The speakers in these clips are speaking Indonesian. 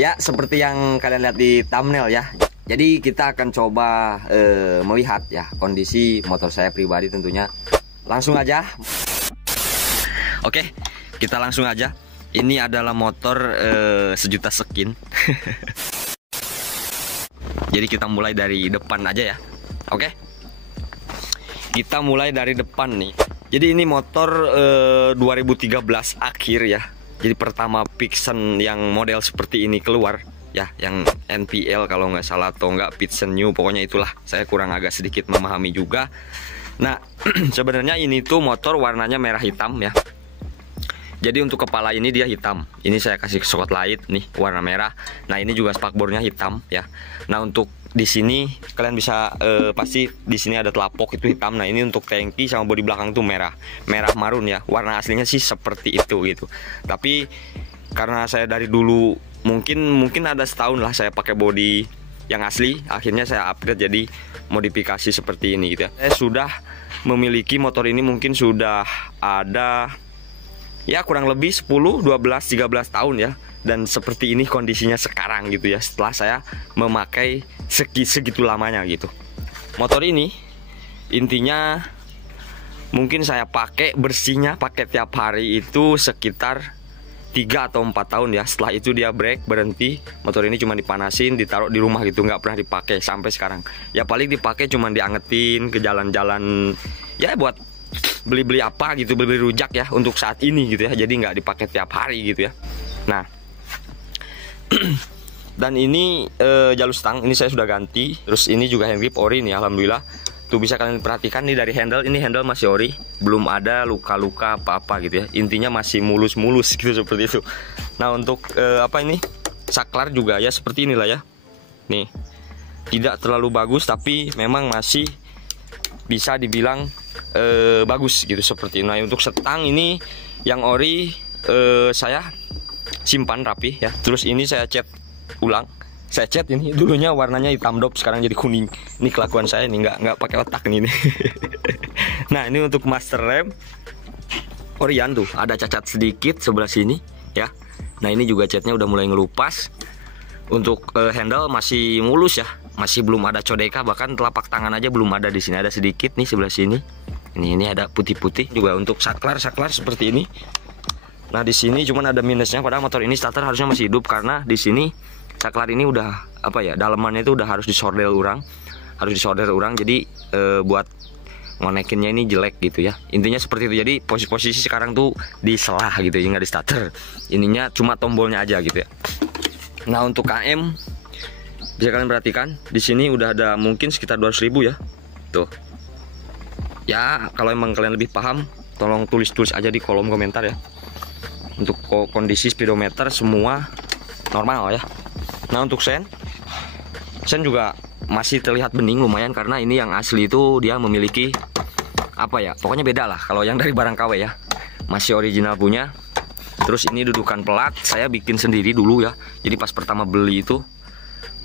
Ya, seperti yang kalian lihat di thumbnail ya. Jadi kita akan coba melihat ya kondisi motor saya pribadi tentunya. Langsung aja. Oke, kita langsung aja. Ini adalah motor sejuta sekin. Jadi kita mulai dari depan aja ya. Oke. Kita mulai dari depan nih. Jadi ini motor 2013 akhir ya. Jadi pertama Pixen yang model seperti ini keluar ya, yang NPL kalau nggak salah atau nggak Pixen New, pokoknya itulah. Saya kurang agak sedikit memahami juga. Nah, sebenarnya ini tuh motor warnanya merah hitam ya. Jadi untuk kepala ini dia hitam. Ini saya kasih spotlight nih warna merah. Nah, ini juga spakbornya hitam ya. Nah, untuk di sini kalian bisa pasti di sini ada telapok itu hitam. Nah, ini untuk tangki sama bodi belakang tuh merah marun ya. Warna aslinya sih seperti itu gitu. Tapi karena saya dari dulu mungkin ada setahun lah saya pakai bodi yang asli, akhirnya saya upgrade jadi modifikasi seperti ini gitu ya. Saya sudah memiliki motor ini mungkin sudah ada ya kurang lebih 10, 12, 13 tahun ya. Dan seperti ini kondisinya sekarang gitu ya, setelah saya memakai segitu lamanya gitu. Motor ini intinya mungkin saya pakai bersihnya, pakai tiap hari itu sekitar 3 atau 4 tahun ya. Setelah itu dia break, berhenti. Motor ini cuma dipanasin, ditaruh di rumah gitu, nggak pernah dipakai sampai sekarang. Ya paling dipakai cuma diangetin ke jalan-jalan ya buat beli-beli apa gitu, beli-beli rujak ya untuk saat ini gitu ya. Jadi nggak dipakai tiap hari gitu ya. Nah, dan ini jalur stang ini saya sudah ganti. Terus ini juga hand grip ori nih, alhamdulillah. Tuh bisa kalian perhatikan nih dari handle, ini handle masih ori, belum ada luka-luka apa-apa gitu ya. Intinya masih mulus-mulus gitu seperti itu. Nah, untuk apa ini? Saklar juga ya seperti inilah ya. Nih. Tidak terlalu bagus tapi memang masih bisa dibilang bagus gitu seperti ini. Nah, untuk setang ini yang ori saya simpan rapi ya. Terus ini saya cat ulang. Saya cat ini dulunya warnanya hitam dop, sekarang jadi kuning. Ini kelakuan saya nih, nggak pakai otak nih. Nah, ini untuk master rem orian tuh ada cacat sedikit sebelah sini ya. Nah, ini juga catnya udah mulai ngelupas. Untuk handle masih mulus ya, masih belum ada codeka, bahkan telapak tangan aja belum ada. Di sini ada sedikit nih sebelah sini. Ini ada putih-putih juga. Untuk saklar seperti ini. Nah, di sini cuman ada minusnya, padahal motor ini starter harusnya masih hidup karena di sini saklar ini udah apa ya, dalemannya itu udah harus disolder ulang. Jadi buat ngonekinnya ini jelek gitu ya. Intinya seperti itu. Jadi posisi sekarang tuh di selah gitu ya, nggak di starter. Ininya cuma tombolnya aja gitu ya. Nah, untuk KM bisa kalian perhatikan di sini udah ada mungkin sekitar 200.000 ya. Tuh. Ya, kalau emang kalian lebih paham, tolong tulis aja di kolom komentar ya. Untuk kondisi speedometer semua normal ya. Nah, untuk sen juga masih terlihat bening lumayan, karena ini yang asli itu dia memiliki apa ya, pokoknya beda lah kalau yang dari barang KW ya. Masih original punya. Terus ini dudukan pelat saya bikin sendiri dulu ya. Jadi pas pertama beli itu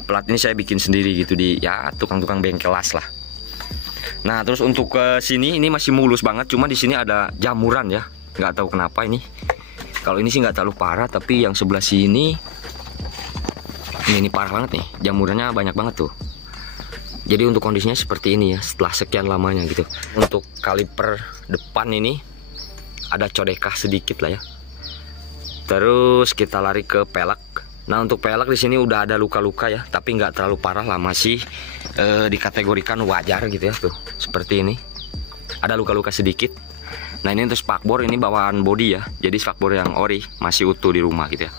pelat ini saya bikin sendiri gitu di ya tukang-tukang bengkel las lah. Nah, terus untuk ke sini ini masih mulus banget, cuma di sini ada jamuran ya. Nggak tahu kenapa ini. Kalau ini sih nggak terlalu parah, tapi yang sebelah sini ini parah banget nih. Jamurannya banyak banget tuh. Jadi untuk kondisinya seperti ini ya, setelah sekian lamanya gitu. Untuk kaliper depan ini ada codekah sedikit lah ya. Terus kita lari ke pelek. Nah, untuk pelek di sini udah ada luka-luka ya, tapi nggak terlalu parah lah, masih dikategorikan wajar gitu ya tuh. Seperti ini. Ada luka-luka sedikit. Nah, ini untuk spakbor, ini bawaan body ya. Jadi spakbor yang ori masih utuh di rumah gitu ya.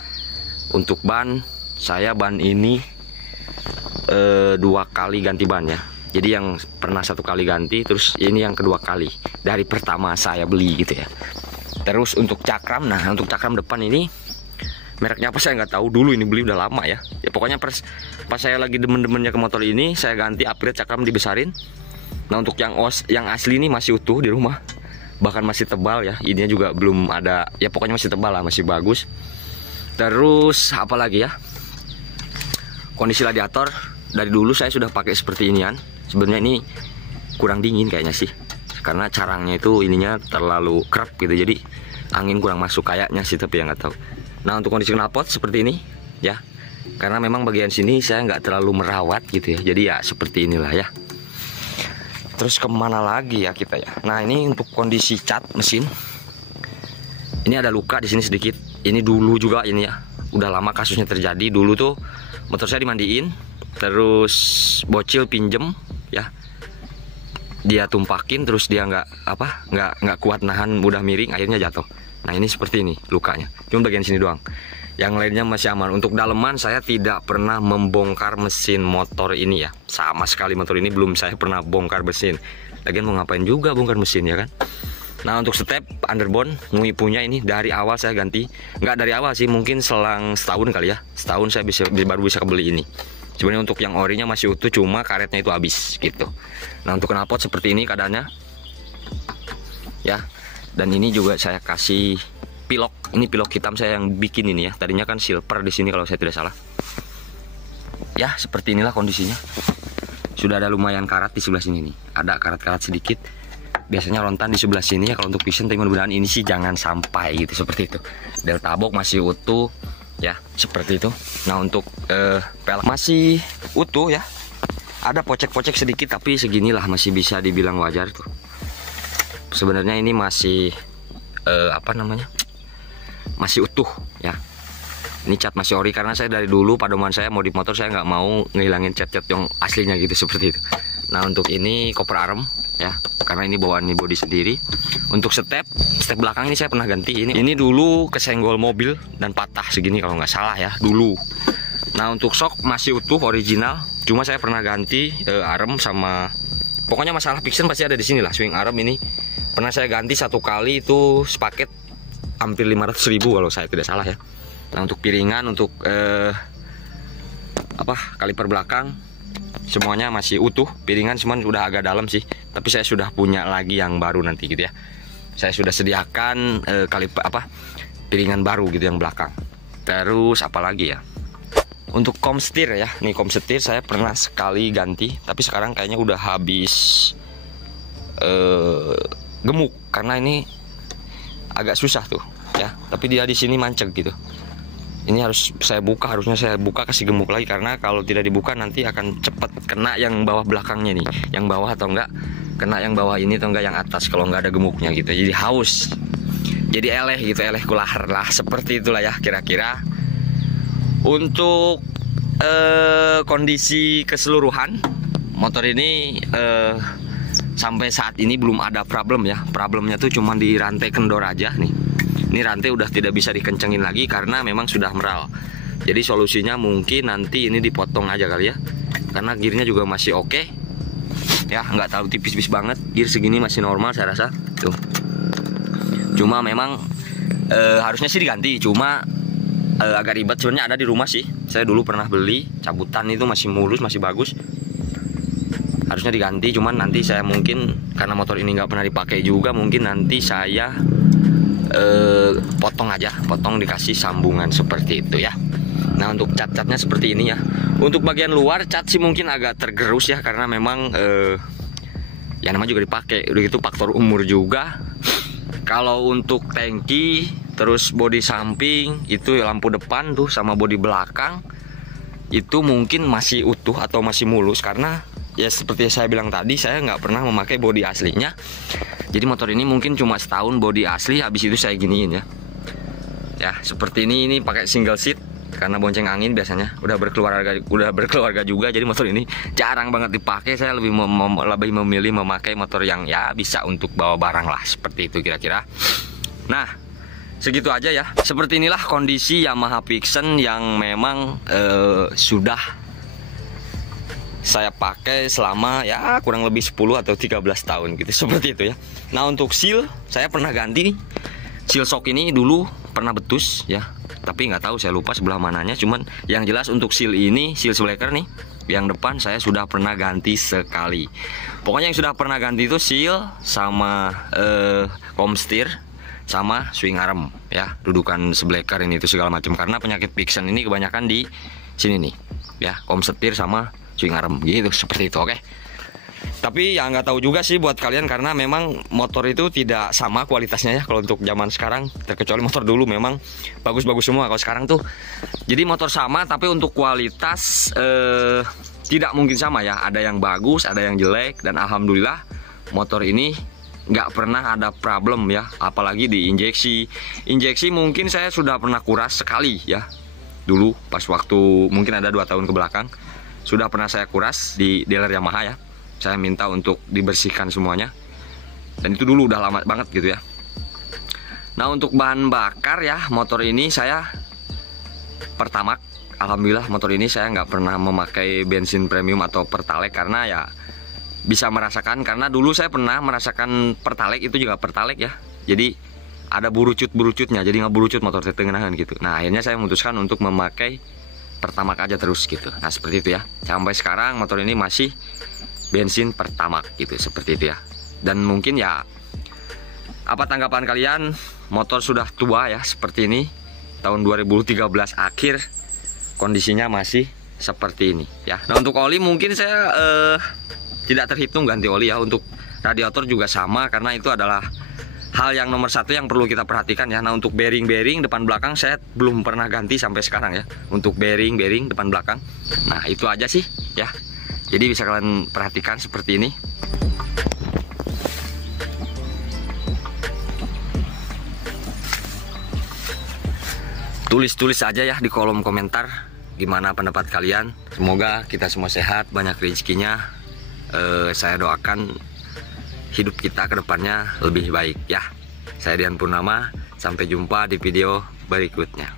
Untuk ban, saya ban ini 2 kali ganti ban ya. Jadi yang pernah 1 kali ganti, terus ini yang kedua kali dari pertama saya beli gitu ya. Terus untuk cakram, nah untuk cakram depan ini mereknya apa saya nggak tahu, dulu ini beli udah lama ya. Ya pokoknya pas saya lagi demen-demennya ke motor ini, saya ganti, upgrade, cakram dibesarin. Nah, untuk yang asli ini masih utuh di rumah, bahkan masih tebal ya. Ininya juga belum ada, ya pokoknya masih tebal lah, masih bagus. Terus apa lagi ya, kondisi radiator dari dulu saya sudah pakai seperti inian. Sebenarnya ini kurang dingin kayaknya sih, karena carangnya itu ininya terlalu kerap gitu, jadi angin kurang masuk kayaknya sih, tapi ya nggak tahu. Nah, untuk kondisi knalpot seperti ini ya. karena memang bagian sini saya nggak terlalu merawat gitu ya, jadi ya seperti inilah ya. Terus kemana lagi ya kita ya? Nah ini untuk kondisi cat mesin, ini ada luka di sini sedikit. Ini dulu juga ini ya, udah lama kasusnya terjadi. Dulu tuh motor saya dimandiin, terus bocil pinjem ya, dia tumpakin, terus dia nggak kuat nahan, mudah miring, akhirnya jatuh. Nah ini seperti ini lukanya, cuma bagian sini doang. Yang lainnya masih aman. Untuk daleman saya tidak pernah membongkar mesin motor ini ya, sama sekali motor ini belum saya pernah bongkar mesin. Lagian mau ngapain juga bongkar mesin ya kan. Nah untuk step underbone Ngui punya ini dari awal saya ganti. Nggak dari awal sih, mungkin selang setahun kali ya, setahun saya baru bisa kebeli ini. Sebenarnya untuk yang orinya masih utuh, cuma karetnya itu habis gitu. Nah untuk knalpot seperti ini keadaannya ya. Dan ini juga saya kasih pilok. Ini pilok hitam saya yang bikin ini ya. Tadinya kan silver di sini kalau saya tidak salah. Ya seperti inilah kondisinya. Sudah ada lumayan karat di sebelah sini nih. Ada karat-karat sedikit. Biasanya rontan di sebelah sini ya kalau untuk piston, tapi mudah-mudahan ini sih jangan sampai gitu, seperti itu. Delta box masih utuh ya, seperti itu. Nah untuk pelek masih utuh ya. Ada pocek-pocek sedikit, tapi seginilah masih bisa dibilang wajar tuh. Sebenarnya ini masih masih utuh ya. Ini cat masih ori, karena saya dari dulu pedoman saya modif motor, saya nggak mau ngilangin cat-cat yang aslinya gitu, seperti itu. Nah untuk ini koper arm ya, karena ini bawaan body sendiri. Untuk step belakang ini saya pernah ganti. Ini dulu kesenggol mobil dan patah segini kalau nggak salah ya dulu. Nah untuk shock masih utuh original, cuma saya pernah ganti arm sama, pokoknya masalah piston pasti ada di sini lah. Swing arm ini pernah saya ganti satu kali, itu sepaket hampir 500.000 kalau saya tidak salah ya. Nah untuk piringan, untuk kaliper belakang semuanya masih utuh. Piringan cuman sudah agak dalam sih, tapi saya sudah punya lagi yang baru nanti gitu ya. Saya sudah sediakan piringan baru gitu yang belakang. Terus apa lagi ya? Untuk kom setir ya, nih kom setir saya pernah sekali ganti, tapi sekarang kayaknya udah habis gemuk, karena ini agak susah tuh ya. Tapi dia di sini manceg gitu. Ini harus saya buka, harusnya saya buka kasih gemuk lagi, karena kalau tidak dibuka nanti akan cepat kena yang bawah belakangnya nih, yang bawah atau enggak kena yang bawah ini atau enggak yang atas kalau enggak ada gemuknya gitu. Jadi haus, jadi eleh gitu, eleh kulahar lah, seperti itulah ya kira-kira. Untuk kondisi keseluruhan motor ini sampai saat ini belum ada problem ya. Problemnya tuh cuma di rantai kendor aja nih. Ini rantai udah tidak bisa dikencengin lagi karena memang sudah meral. Jadi solusinya mungkin nanti ini dipotong aja kali ya, karena gearnya juga masih oke ya, nggak terlalu tipis-tipis banget. Gear segini masih normal saya rasa tuh. Cuma memang harusnya sih diganti, cuma agak ribet. Sebenarnya ada di rumah sih, saya dulu pernah beli cabutan, itu masih mulus, masih bagus. Harusnya diganti, cuman nanti saya mungkin karena motor ini nggak pernah dipakai juga, mungkin nanti saya potong aja, potong dikasih sambungan seperti itu ya. Nah untuk cat-catnya seperti ini ya. Untuk bagian luar cat sih mungkin agak tergerus ya, karena memang ya namanya juga dipakai, udah gitu faktor umur juga. Kalau untuk tangki, terus bodi samping itu lampu depan tuh sama bodi belakang itu mungkin masih utuh atau masih mulus, karena ya seperti saya bilang tadi, saya nggak pernah memakai bodi aslinya. Jadi motor ini mungkin cuma setahun bodi asli, habis itu saya giniin ya. Ya seperti ini pakai single seat karena bonceng angin biasanya. Udah berkeluarga juga, jadi motor ini jarang banget dipakai. Saya lebih memilih memakai motor yang ya bisa untuk bawa barang lah, seperti itu kira-kira. Nah segitu aja ya. Seperti inilah kondisi Yamaha Vixen yang memang sudah saya pakai selama ya kurang lebih 10 atau 13 tahun gitu, seperti itu ya. Nah untuk seal saya pernah ganti. Seal shock ini dulu pernah betus ya, tapi nggak tahu, saya lupa sebelah mananya. Cuman yang jelas untuk seal ini, seal splaker nih yang depan saya sudah pernah ganti sekali. Pokoknya yang sudah pernah ganti itu seal sama komstir sama swing arm ya, dudukan splaker ini itu segala macam. Karena penyakit Vixen ini kebanyakan di sini nih ya, komstir sama swing arm gitu, seperti itu. Oke. Tapi ya nggak tahu juga sih buat kalian, karena memang motor itu tidak sama kualitasnya ya kalau untuk zaman sekarang, terkecuali motor dulu memang bagus-bagus semua. Kalau sekarang tuh jadi motor sama tapi untuk kualitas tidak mungkin sama ya. Ada yang bagus, ada yang jelek, dan alhamdulillah motor ini nggak pernah ada problem ya. Apalagi di injeksi mungkin saya sudah pernah kuras sekali ya. Dulu pas waktu mungkin ada 2 tahun ke belakang sudah pernah saya kuras di dealer Yamaha ya. Saya minta untuk dibersihkan semuanya, dan itu dulu udah lama banget gitu ya. Nah untuk bahan bakar ya, motor ini saya Pertamax. Alhamdulillah motor ini saya nggak pernah memakai bensin premium atau Pertalite, karena ya bisa merasakan, karena dulu saya pernah merasakan Pertalite, itu juga Pertalite ya. Jadi ada burucut-burucutnya, jadi nggak burucut motor setengahan gitu. Nah akhirnya saya memutuskan untuk memakai Pertamax aja terus gitu. Nah seperti itu ya. Sampai sekarang motor ini masih bensin Pertamax gitu, seperti itu ya. Dan mungkin ya, apa tanggapan kalian? Motor sudah tua ya seperti ini, tahun 2013 akhir, kondisinya masih seperti ini ya. Nah untuk oli mungkin saya tidak terhitung ganti oli ya. Untuk radiator juga sama, karena itu adalah hal yang nomor satu yang perlu kita perhatikan ya. Nah untuk bearing depan belakang saya belum pernah ganti sampai sekarang ya. Untuk bearing depan belakang. Nah itu aja sih ya. Jadi bisa kalian perhatikan seperti ini. Tulis aja ya di kolom komentar gimana pendapat kalian. Semoga kita semua sehat, banyak rezekinya. Saya doakan hidup kita ke depannya lebih baik ya. Saya Dian Purnama, sampai jumpa di video berikutnya.